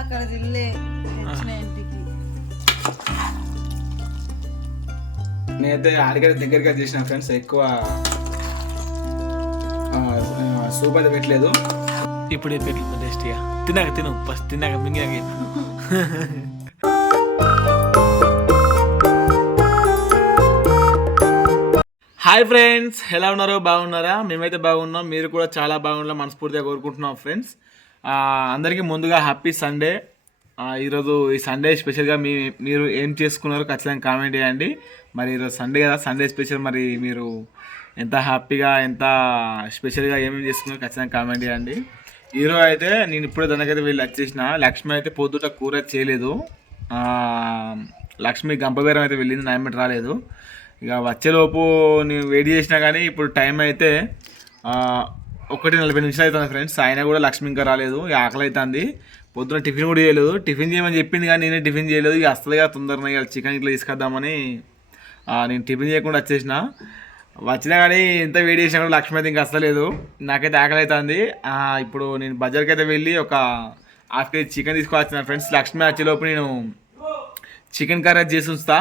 అక్కడ తెచ్చిన ఇంటికి. నేనైతే ఆడిగడ దగ్గరగా చేసిన ఫ్రెండ్స్ ఎక్కువ సూప్ అయితే పెట్టలేదు. ఇప్పుడే పెట్టు టేస్టీగా తిన్నాక తిను ఫస్ట్ తిన్నాక చెప్పు. హాయ్ ఫ్రెండ్స్ ఎలా ఉన్నారు? బాగున్నారా? మేమైతే బాగున్నాం. మీరు కూడా చాలా బాగున్నా మనస్ఫూర్తిగా కోరుకుంటున్నాం ఫ్రెండ్స్. అందరికీ ముందుగా హ్యాపీ సండే. ఈరోజు ఈ సండే స్పెషల్గా మీ మీరు ఏం చేసుకున్నారో ఖచ్చితంగా కామెంట్ చేయండి. మరి ఈరోజు సండే కదా సండే స్పెషల్. మరి మీరు ఎంత హ్యాపీగా ఎంత స్పెషల్గా ఏమేమి చేసుకున్నారో ఖచ్చితంగా కామెంట్ చేయండి. ఈరోజు అయితే నేను ఇప్పుడే దానికైతే వీళ్ళు వచ్చేసిన. లక్ష్మి అయితే పొద్దుట కూర చేయలేదు. లక్ష్మి గంపబేరం అయితే వెళ్ళింది నాయమటి రాలేదు. ఇక వచ్చేలోపు నేను వెయిట్ చేసినా కానీ ఇప్పుడు టైం అయితే ఒకటి నలభై నిమిషాలు అవుతుంది ఫ్రెండ్స్ ఆయన కూడా లక్ష్మి ఇంకా రాలేదు. ఇక ఆకలి అవుతుంది. పొద్దున టిఫిన్ కూడా చేయలేదు. టిఫిన్ చేయమని చెప్పింది కానీ నేనే టిఫిన్ చేయలేదు. ఇక వస్తుందిగా తొందరగా ఇక చికెన్ ఇట్లా తీసుకొద్దామని నేను టిఫిన్ చేయకుండా వచ్చేసిన. వచ్చినా కానీ ఎంత వేడి చేసినా కూడా లక్ష్మి అయితే ఇంకా వస్తలేదు నాకైతే ఆకలి అవుతుంది. ఇప్పుడు నేను బజార్కి అయితే వెళ్ళి ఒక హాఫ్ కేజీ చికెన్ తీసుకొచ్చిన ఫ్రెండ్స్ లక్ష్మి వచ్చేలోపు నేను చికెన్ కర్రీ చేసి ఉంచుతా.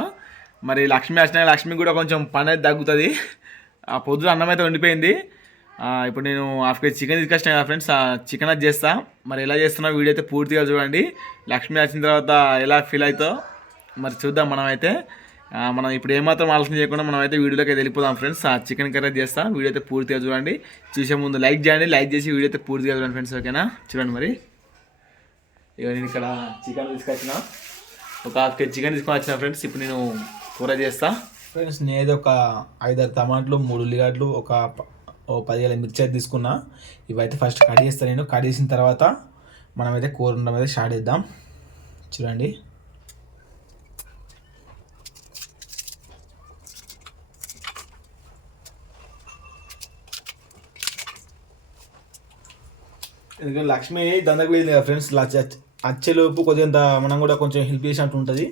మరి లక్ష్మి వచ్చిన లక్ష్మి కూడా కొంచెం పని అయితే తగ్గుతుంది. ఆ పొద్దున అన్నం అయితే వండిపోయింది. ఇప్పుడు నేను హాఫ్ కేజీ చికెన్ తీసుకొచ్చిన కదా ఫ్రెండ్స్ ఆ చికెన్ అది చేస్తా. మరి ఎలా చేస్తున్నా వీడియో అయితే పూర్తిగా చూడండి. లక్ష్మి వచ్చిన తర్వాత ఎలా ఫీల్ అవుతావు మరి చూద్దాం మనం అయితే మనం ఇప్పుడు ఏమాత్రం ఆలోచన చేయకుండా మనం అయితే వీడియోలోకి అయితే వెళ్ళిపోదాం ఫ్రెండ్స్. ఆ చికెన్ కర్రీ చేస్తా. వీడియో అయితే పూర్తిగా చూడండి. చూసే ముందు లైక్ చేయండి. లైక్ చేసి వీడియో అయితే పూర్తిగా చూడండి ఫ్రెండ్స్ ఓకేనా? చూడండి మరి. ఇక నేను ఇక్కడ చికెన్ తీసుకొచ్చిన. ఒక హాఫ్ కేజీ చికెన్ తీసుకొని వచ్చిన ఫ్రెండ్స్. ఇప్పుడు నేను కూర చేస్తా. ఫ్రెండ్స్ నేనైతే ఒక ఐదారు టమాటలు మూడు ఉల్లిగడ్డలు ఒక ఓ పదివేల మిర్చి అయితే తీసుకున్నా. ఇవైతే ఫస్ట్ కట్ చేస్తాను నేను. కట్ చేసిన తర్వాత మనమైతే కూర ఉండడం అయితే స్టార్ట్ చేద్దాం. చూడండి. ఎందుకంటే లక్ష్మి దందకు పోయింది కదా ఫ్రెండ్స్ వచ్చేలోపు కొద్దిగా మనం కూడా కొంచెం హెల్ప్ చేసినట్టు ఉంటుంది.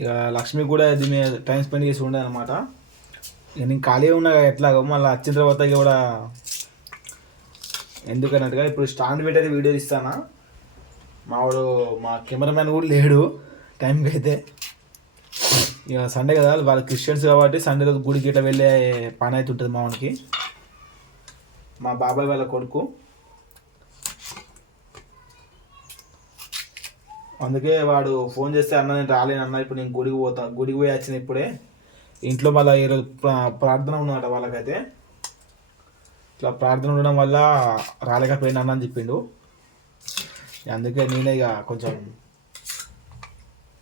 ఇక లక్ష్మి కూడా దీని మీద టైం స్పెండ్ చేసి ఉండదు అనమాట నేను ఖాళీ ఉన్నా ఎట్లాగో మళ్ళీ వచ్చిన తర్వాత కూడా ఎందుకన్నట్టుగా ఇప్పుడు స్టాండ్ పెట్టి అయితే వీడియో ఇస్తానా మావాడు మా కెమెరామ్యాన్ కూడా లేడు టైంకి అయితే. ఇక సండే కదా వాళ్ళు క్రిస్టియన్స్ కాబట్టి సండే రోజు గుడికి ఇట్లా వెళ్ళే పని అయితే ఉంటుంది మావానికి మా బాబాయ్ వాళ్ళ కొడుకు. అందుకే వాడు ఫోన్ చేస్తే అన్న నేను రాలేను అన్న ఇప్పుడు నేను గుడికి పోతా గుడికి పోయి వచ్చిన ఇప్పుడే. ఇంట్లో మళ్ళీ ఈరోజు ప్రార్థన ఉన్నదట వాళ్ళకైతే. ఇట్లా ప్రార్థన ఉండడం వల్ల రాలేకపోయినా అని చెప్పిండు. అందుకే నేనే ఇక కొంచెం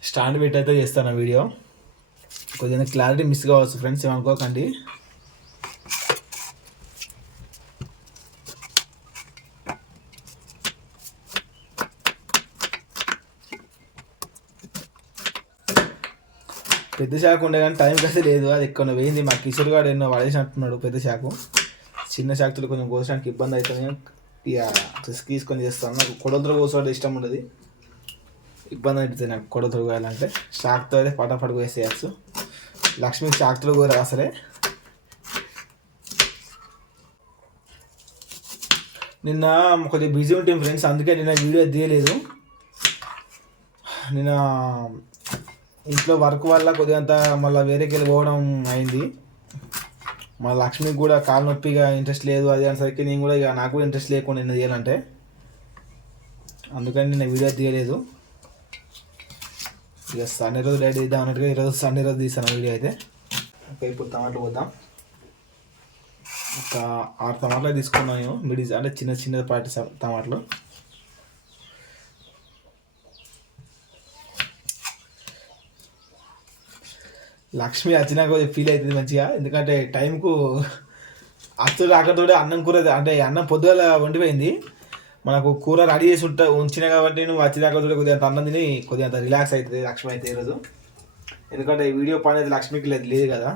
స్టాండ్ పెట్టి అయితే చేస్తాను వీడియో. కొంచెం క్లారిటీ మిస్ కావచ్చు ఫ్రెండ్స్ ఏమనుకోకండి. పెద్ద శాఖ ఉండే కానీ టైం అయితే లేదు. అది ఎక్కువ పోయింది. మా కిషోర్ గారు ఎన్నో పడేసినట్టున్నాడు పెద్ద శాఖ. చిన్న శాఖలు కొంచెం కోసడానికి ఇబ్బంది అవుతుంది. ఇక రిస్క్ తీసుకొని చేస్తాను. నాకు కొడతలు కోసుకోవడం ఇష్టం ఉండదు. ఇబ్బంది అవుతుంది నాకు కొడతలు కోయాలంటే. షాక్తో అయితే పటాపట వేసేయచ్చు లక్ష్మి షాక్తో కోరారు అసలే. నిన్న కొద్దిగా బిజీ ఉంటాం ఫ్రెండ్స్ అందుకే నిన్న వీడియో తీయలేదు. నిన్న ఇంట్లో వర్క్ వల్ల కొద్దిగంత మళ్ళీ వేరేకి వెళ్ళిపోవడం అయింది. మా లక్ష్మికి కూడా కాలు నొప్పిగా ఇంట్రెస్ట్ లేదు అది అనేసరికి నేను కూడా ఇక నాకు కూడా ఇంట్రెస్ట్ లేకుండా నిన్న తీయాలంటే. అందుకని నేను వీడియో తీయలేదు. ఇక సండే రోజు డైట్ తీద్దాం అన్నట్టుగా ఈరోజు సండే రోజు తీసాను వీడియో అయితే. ఓకే ఇప్పుడు టమాటాలు పోద్దాం. ఒక ఆరు టమాటాలు తీసుకున్నాను. మిడి అంటే చిన్న చిన్న పాటి స- టమాటాలు. లక్ష్మి వచ్చినాక ఫీల్ అవుతుంది మంచిగా. ఎందుకంటే టైంకు అత్తు రాకతోడే అన్నం కూర అంటే అన్నం పొద్దుగల వండిపోయింది. మనకు కూర రెడీ చేసి ఉంటా ఉంచిన కాబట్టి నువ్వు వచ్చినాక కొద్దిగా కొద్దిగా అన్నం తిని కొద్దిగా అంత రిలాక్స్ అవుతుంది లక్ష్మి అయితే ఈరోజు. ఎందుకంటే వీడియో పని అయితే లక్ష్మికి లేదు లేదు కదా.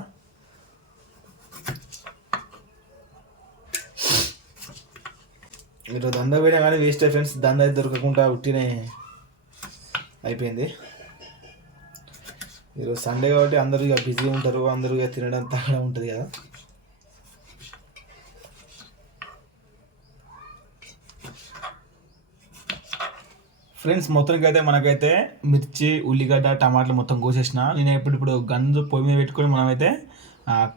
ఈరోజు దంద పోయినా కానీ వేస్ట్ ఫ్రెండ్స్ దంద అయితే దొరకకుండా ఉట్టినే అయిపోయింది. ఈరోజు సండే కాబట్టి అందరూ ఇక బిజీ ఉంటారు అందరూ ఇక తినడం తాగడం ఉంటుంది కదా. ఫ్రెండ్స్ మొత్తానికి అయితే మనకైతే మిర్చి ఉల్లిగడ్డ టమాటాలు మొత్తం కోసేసిన. నేను ఇప్పుడు ఇప్పుడు గంజు పొయ్యి మీద పెట్టుకొని మనమైతే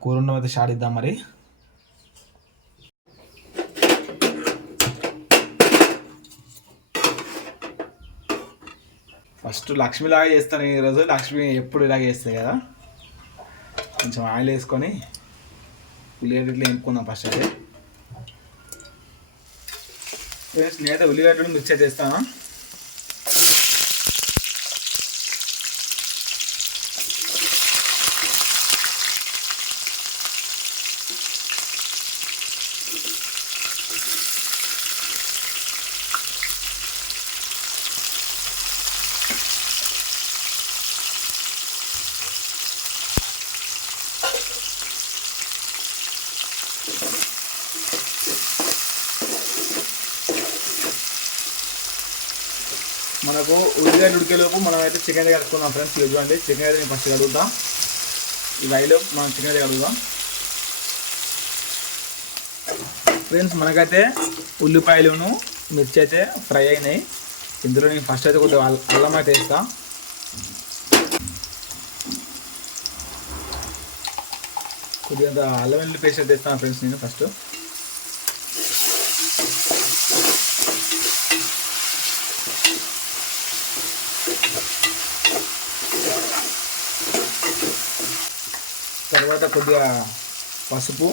కూర ఉండడం అయితే స్టార్ట్ ఇద్దాం మరి. ఫస్ట్ లక్ష్మిలాగా చేస్తాను ఈరోజు లక్ష్మి ఎప్పుడు ఇలాగే చేస్తాయి కదా. కొంచెం ఆయిల్ వేసుకొని ఉల్లిగడ్డలు వేపుకుందాం ఫస్ట్ అయితే. నేనైతే ఉల్లిగడ్డలు మిక్చర్ చేస్తాను. మనకు ఉల్లిగడ్డ ఉడికేలోపు మనం అయితే చికెన్ అయితే కలుపుకుందాం ఫ్రెండ్స్ ఇవి చూడండి చికెన్ అయితే నేను ఫస్ట్ కలుగుతాం ఈ వైలో మనం చికెన్ అయితే కలుగుదాం ఫ్రెండ్స్ మనకైతే ఉల్లిపాయలును మిర్చి అయితే ఫ్రై అయినాయి. ఇందులో నేను ఫస్ట్ అయితే కొద్దిగా అల్లం అయితే వేస్తా. కొద్దిగా అల్లం వెల్లుల్లి పేస్ట్ అయితే వేస్తాను ఫ్రెండ్స్ నేను ఫస్ట్ తర్వాత కొద్దిగా పసుపు.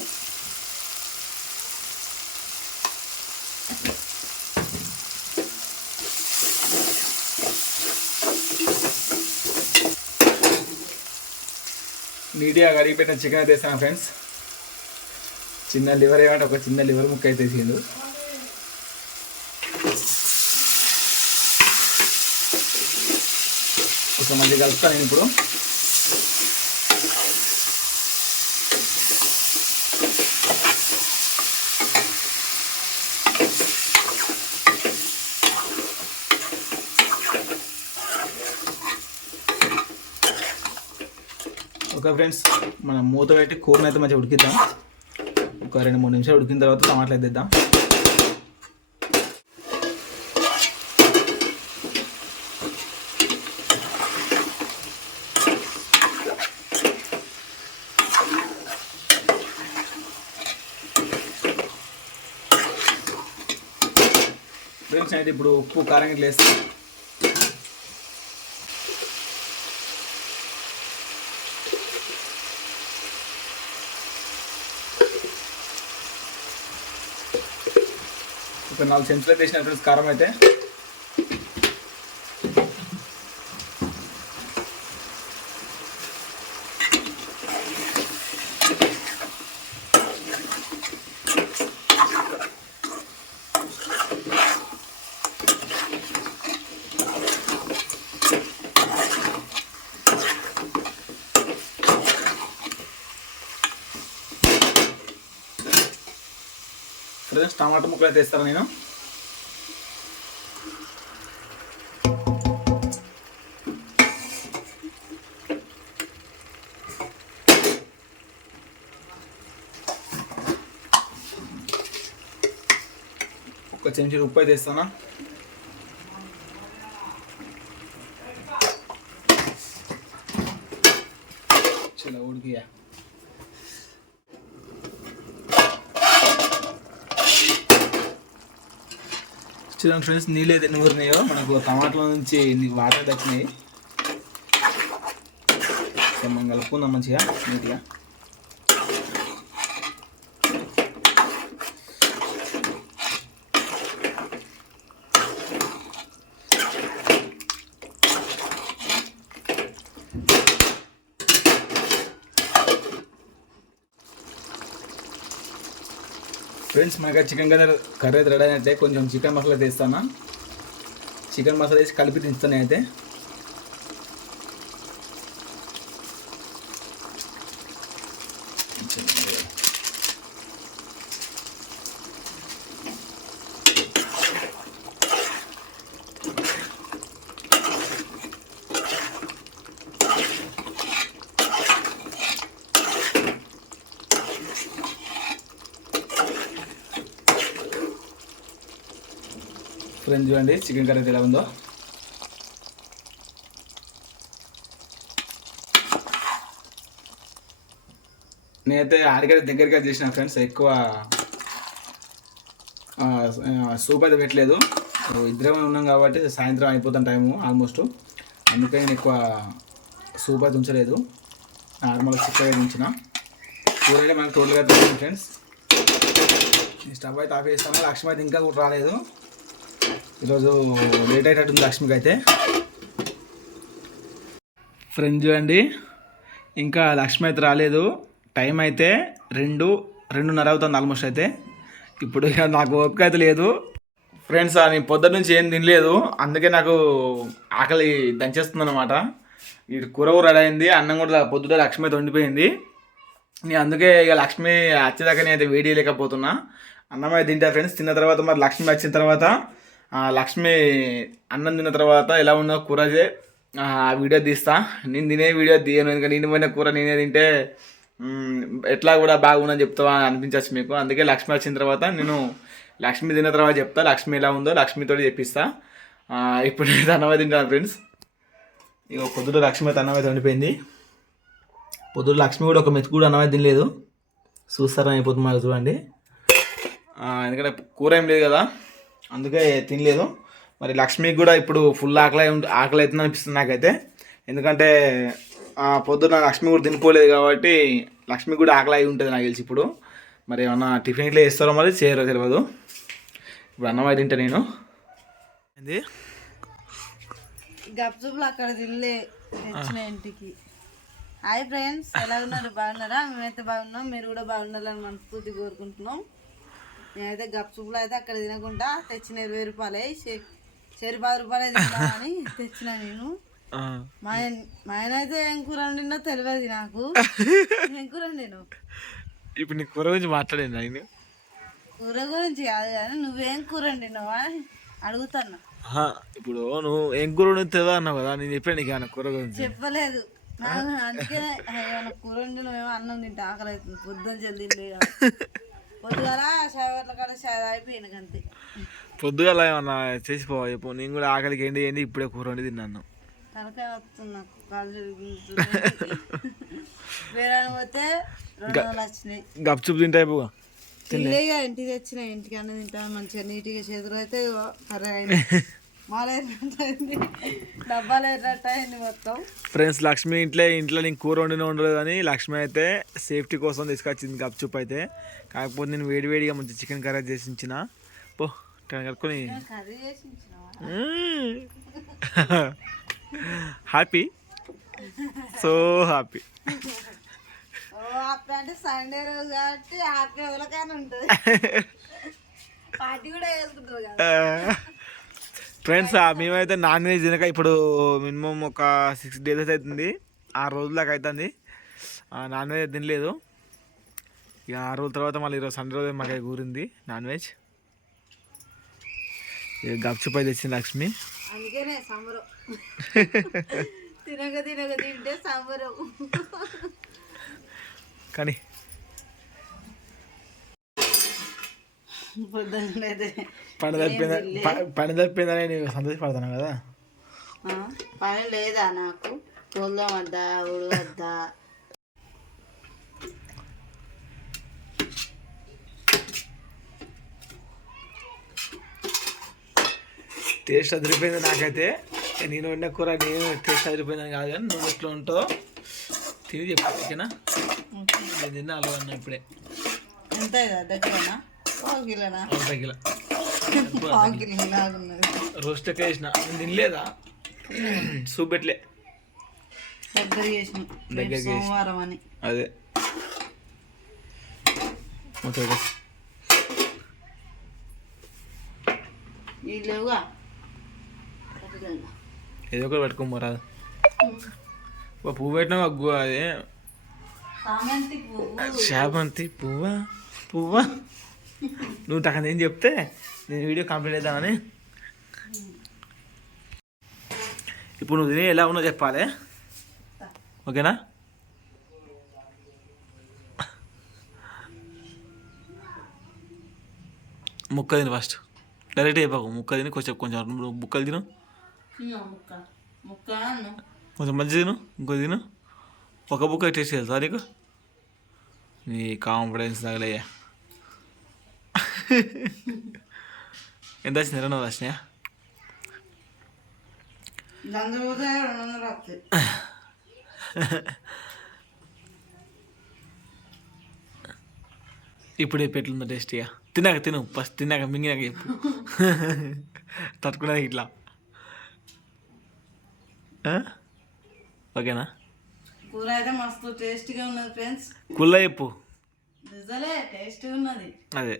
నీట్గా కడిగి పెట్టిన చికెన్ అయితే వేస్తాను ఫ్రెండ్స్. చిన్న లివర్ ఏమంటే ఒక చిన్న లివర్ ముక్క అయితే వేసిండు. కొంచెం మంది కలుపుతాను నేను ఇప్పుడు. ఓకే ఫ్రెండ్స్ మనం మూత పెట్టి కూరని అయితే మంచిగా ఉడికిద్దాం. ఒక రెండు మూడు నిమిషాలు ఉడికిన తర్వాత టమాటాలు అయితే ఫ్రెండ్స్ అయితే ఇప్పుడు ఉప్పు కారం ఇట్లా వేస్తాం. నాలుగు చెంచులు వేసిన ఫ్రెండ్స్ కారం అయితే. టమాటా ముక్కలు అయితే ఇస్తాను నేను? ఒక చెంచా ఉప్పు అయితే వేస్తానా చలో ఉడికియా? చూడండి ఫ్రెండ్స్ నీళ్ళు అయితే నూరినాయో? మనకు టమాటాల నుంచి వాటర్ దక్కినాయి మనం కలుపుకుందాం మంచిగా నీట్గా. ఫ్రెండ్స్ మనకి చికెన్ కర్రీ కర్రీ అయితే రెడీ అయినట్టే కొంచెం చికెన్ మసాలా తీస్తాను? చికెన్ మసాలా వేసి కలిపి తింటాను అయితే. ఫ్రెండ్ చూడండి చికెన్ కర్రీ ఎలా ఉందో. నేనైతే ఆడిగడ దగ్గరగా చేసిన ఫ్రెండ్స్ ఎక్కువ సూప్ అయితే పెట్టలేదు. ఇద్దరే ఉన్నాం కాబట్టి సాయంత్రం అయిపోతాం టైము ఆల్మోస్ట్. అందుకే నేను ఎక్కువ సూప్ అయితే ఉంచలేదు. నార్మల్ చిక్కగా ఉంచిన. కూర మనకు టోటల్గా ఫ్రెండ్స్. స్టవ్ అయితే ఆఫ్ చేస్తాము లక్ష్మి అయితే ఇంకా రాలేదు. ఈరోజు లేట్ అయ్యేటట్టుంది లక్ష్మికి అయితే ఫ్రెండ్ చూడండి ఇంకా లక్ష్మి అయితే రాలేదు. టైం అయితే రెండు రెండున్నర అవుతుంది ఆల్మోస్ట్ అయితే. ఇప్పుడు ఇక నాకు ఓపిక అయితే లేదు. ఫ్రెండ్స్ నేను పొద్దున్న నుంచి ఏం తినలేదు. అందుకే నాకు ఆకలి దంచేస్తుంది అనమాట ఇది కూర కూడా రెడీ అయింది. అన్నం కూడా పొద్దుట లక్ష్మి అయితే వండిపోయింది. నేను అందుకే ఇక లక్ష్మి వచ్చేదాకా నేను అయితే వేడి లేకపోతున్నా అన్నం అయితే తింటా ఫ్రెండ్స్ తిన్న తర్వాత మరి లక్ష్మి వచ్చిన తర్వాత లక్ష్మి అన్నం తిన్న తర్వాత ఎలా ఉన్నా కూరజే? ఆ వీడియో తీస్తా. నేను తినే వీడియో తీయను ఎందుకంటే నేను పోయిన కూర నేనే తింటే ఎట్లా కూడా బాగుందని చెప్తావా అనిపించవచ్చు మీకు. అందుకే లక్ష్మి వచ్చిన తర్వాత నేను లక్ష్మి తిన్న తర్వాత చెప్తా. లక్ష్మి ఎలా ఉందో లక్ష్మితో చెప్పిస్తా. ఇప్పుడు నేను అన్నం తింటాను ఫ్రెండ్స్. ఇక పొద్దుట లక్ష్మి అయితే అన్నం పొద్దుట వండిపోయింది లక్ష్మి కూడా ఒక మెతుకు కూడా అన్నం తినలేదు. చూస్తారని అయిపోతుంది మాకు చూడండి. ఎందుకంటే కూర ఏం లేదు కదా. అందుకే తినలేదు. మరి లక్ష్మికి కూడా ఇప్పుడు ఫుల్ ఆకలి ఆకలి అవుతుంది అనిపిస్తుంది నాకైతే. ఎందుకంటే ఆ, పొద్దున్న లక్ష్మి కూడా తినిపోలేదు కాబట్టి లక్ష్మి కూడా ఆకలి అయి ఉంటుంది నాకు తెలిసి ఇప్పుడు. మరి ఏమన్నా టిఫిన్ ఇట్లా వేస్తారో మరి చేయరో తెలియదు ఇప్పుడు అన్నం అయితే తింటా నేను. ఏంది? అక్కడ తినలే. తెచ్చిన ఇంటికి. హాయ్ ఫ్రెండ్స్ ఎలా ఉన్నారు? బాగున్నారా? మేమైతే బాగున్నాం మీరు కూడా బాగుండాలని మనస్ఫూర్తి కోరుకుంటున్నాం. నేనైతే గప్చుపులు అయితే అక్కడ తినకుండా తెచ్చిన ఇరవై రూపాయలే చెరు పది రూపాయలే తిందామని తెచ్చిన నేను. మా ఆయన అయితే ఏం కూర వండినో తెలియదు నాకు. ఏం కూర వండిను ఇప్పుడు నీ కూర గురించి మాట్లాడింది ఆయన? కూర గురించి కాదు కానీ నువ్వేం కూర వండినావా ఆహా, ఇప్పుడు నువ్వు ఏం కూర తెలియదు అన్నావు కదా నేను చెప్పాను నీకు ఆయన కూర గురించి. చెప్పలేదు. అందుకే కూర వండి నువ్వేమో అన్నం తింటే ఆకలి అవుతుంది పొద్దున జల్దీ పొద్దుగాల కాడ అయిపోయింది అంతే పొద్దుగాల ఏమన్నా చేసిపోవా చెప్పు. నేను కూడా ఆకలికి ఏంటి ఏంటి ఇప్పుడే కూర వండి తిన్నాను. తలకాయ వస్తుంది నాకు. వేరే పోతే రెండు వందలు వచ్చినాయి. గప్చుప్ తింటే అయిపోగా తిల్లేగా ఇంటికి తెచ్చిన ఇంటికి అన్న తింటాను మంచిగా నీట్గా చేతులు అయితే కర్రీ ఫ్రెండ్స్ లక్ష్మి ఇంట్లో ఇంట్లో నేను కూర వండిన ఉండలేదు అని లక్ష్మి అయితే సేఫ్టీ కోసం తీసుకొచ్చింది గప్చుప్ అయితే. కాకపోతే నేను వేడి వేడిగా మంచి చికెన్ కర్రీ చేసి ఇచ్చిన పో కలుపుకొని? హ్యాపీ? So happy. అంటే సండే రోజు కాబట్టి హ్యాపీ ఎవరికైనా ఉంటుంది. పార్టీ కూడా వేసుకుంటారు కదా. ఫ్రెండ్స్ మేమైతే నాన్ వెజ్ తినక ఇప్పుడు మినిమం ఒక సిక్స్ డేస్ అయితే అవుతుంది. ఆరు రోజుల దాకా అవుతుంది. నాన్ వెజ్ తినలేదు. ఇక ఆరు రోజుల తర్వాత మళ్ళీ ఈరోజు సండే రోజు మాకు కూరింది నాన్ వెజ్ ఇక గప్చుపై తెచ్చింది లక్ష్మి. అందుకనే సంబరం. తినక తినక తింటే సంబరం. కానీ పని తప్పిందని ప- పని తప్పిందని నేను సంతోషపడతాను కదా? పని లేదా నాకు? తోలుదాం వద్దా ఊడు వద్దా టేస్ట్ అదిరిపోయింది నాకైతే. నేను వండిన కూర నేను టేస్ట్ అదిరిపోయిందని కాదు కానీ నువ్వు ఎట్లా ఉంటావు తిని చెప్పు ఓకేనా? నేను తిన్నా అలా అన్నా ఇప్పుడే. ఎంత దగ్గరనా? పావు కిలోనా? అర్ధ కిలో. రోస్ట్ వేసిన తినలేదా? సూప్ పెట్టలే దగ్గర చేసిన. సోమవారం అని. అదే. ఈ లేవుగా. ఏదో ఒకటి పట్టుకోమరాదు పువ్వు పెట్టినా అదే. సామంతి పువ్వు. శామంతి పువ్వా? పువ్వా? నువ్వు తగ్గ ఏం చెప్తే? నేను వీడియో కంప్లీట్ అవుతామని ఇప్పుడు నువ్వు తిని ఎలా ఉన్నో చెప్పాలి. ఓకేనా? ముక్క తిని ఫస్ట్ డైరెక్ట్ అయిపోకు ముక్క తిని కొంచెం కొంచెం ముక్కలు తిను. కొంచెం మంచి తిను. ఇంకో తిను. ఒక బుక్క టేస్ట్ చేస్తా నీకు? నీ కాన్ఫిడెన్స్ తగలయ్యా. ఎంత వచ్చింది రెండు వందలు వచ్చినాయా దాని పోతే రెండు వందలు వస్తాయి ఇప్పుడు చెప్పు ఎట్లుందో టేస్టీగా తిన్నాక తిను ఫస్ట్ తిన్నాక మింగినాక చెప్పు తట్టుకునేది ఇట్లా ఆ? ఓకేనా కూర అయితే మస్తు టేస్టీగా ఉన్నది ఫ్రెండ్స్ కుల్ల చెప్పు నిజలే టేస్టీగా ఉన్నది అదే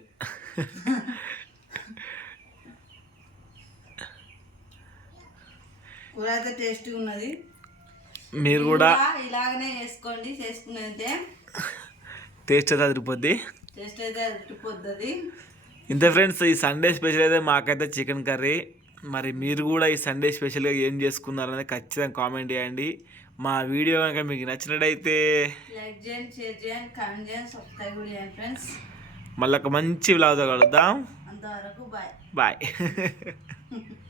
కూర అయితే టేస్టీగా ఉన్నది. మీరు కూడా ఇలాగనే చేసుకోండి చేసుకునేది టేస్ట్ అయితే అదిరిపోద్ది. టేస్ట్ అయితే అదిరిపోద్ది ఇంత ఫ్రెండ్స్ ఈ సండే స్పెషల్ అయితే మాకైతే చికెన్ కర్రీ. మరి మీరు కూడా ఈ సండే స్పెషల్గా ఏం చేసుకున్నారనేది ఖచ్చితంగా కామెంట్ చేయండి. మా వీడియో కనుక మీకు నచ్చినట్టయితే లైక్ చేయండి షేర్ చేయండి కామెంట్ చేయండి సబ్స్క్రైబ్ కూడా చేయండి ఫ్రెండ్స్. మళ్ళీ ఒక మంచి వ్లాగ్తో కలుద్దాం. అంతవరకు బాయ్. బాయ్.